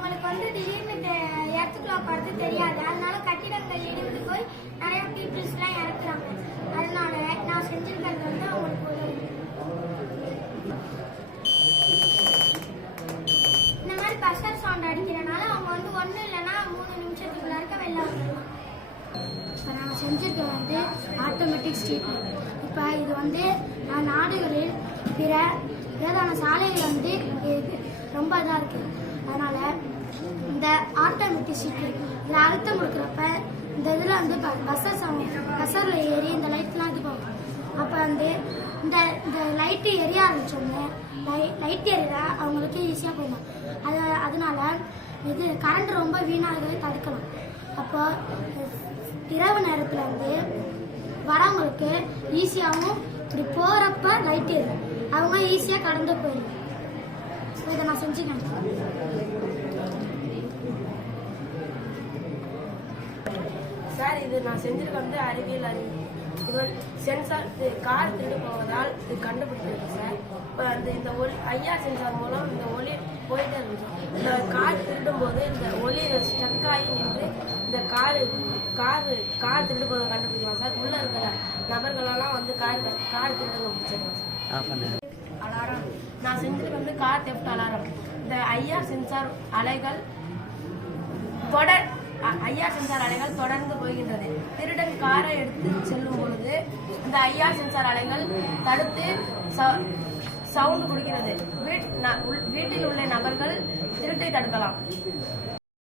அவங்களுக்கு வந்து திடீர்னு இடத்துக்குள்ள உட்காந்து தெரியாது. அதனால கட்டிடங்கள் இடிந்து போய் நிறைய பீப்புள்ஸ்லாம் இறக்குறாங்க. அதனால நான் செஞ்சிருக்கிறது வந்து அவங்களுக்கு உதவும். இந்த மாதிரி பஸ்ஸர் சவுண்ட் அடிக்கிறனால அவங்க வந்து ஒன்றும் இல்லைன்னா 3 நிமிஷத்துக்குள்ள இருக்க வெளில வந்துடலாம். இப்போ நாங்கள் செஞ்சிருக்கிறது வந்து ஆட்டோமேட்டிக் ஸ்ட்ரீட் லைட். இப்போ இது வந்து நாடுகளில் பிற பிரதான சாலைகள் வந்து ரொம்ப இதாக இருக்குது. அதனால் இந்த ஆட்டோமேட்டிக் ஸ்ட்ரீட் லைட் இதில் அழுத்தம் கொடுக்குறப்ப இந்த இதில் வந்து பஸ்ஸரில் ஏறி இந்த லைட்லாம் இது போகும். அப்போ வந்து இந்த லைட்டு எரிய ஆரம்பிச்சோடனே லைட் எறிகிற அவங்களுக்கு ஈஸியாக போயிடும். அதனால இது கரண்ட் ரொம்ப வீணாகிறத தடுக்கலாம். அப்போ இரவு நேரத்தில் வந்து வரவங்களுக்கு ஈஸியாகவும் இப்படி போகிறப்ப லைட் எரியும், அவங்க ஈஸியாக கடந்து போயிடும். இதை நான் செஞ்சுக்கேன். சார், இது நான் செஞ்சிருக்க வந்து அறிவியல் அறிவு. இது சென்சார் கார் திருடு போவதால் இது கண்டுபிடிச்சிருக்கு சார். இப்போ இந்த ஒலி ஐஆர் சென்சார் மூலம் இந்த ஒலி போயிட்டே இருந்துச்சு. இந்த கார் திருடும் போது இந்த ஒலி ஸ்டக் ஆகி நின்று இந்த கார் திருடு போவதை கண்டுபிடிக்கலாம் சார். உள்ள இருக்கிற நபர்களெல்லாம் வந்து கார் திருடுங்க பிடிச்சிருக்கோம் சார். அலாரம் நான் செஞ்சிருக்க வந்து கார் தெஃப்ட் அலாரம். இந்த ஐஆர் சென்சார் அலைகள் தொடர்ந்து போகின்றது. திருடன் காரை எடுத்து செல்லும் பொழுது இந்த ஐஆர் சென்சார் அலைகள் தடுத்து சவுண்ட் கொடுக்கிறது. வீட்டில் உள்ள நபர்கள் திருட்டை தடுக்கலாம்.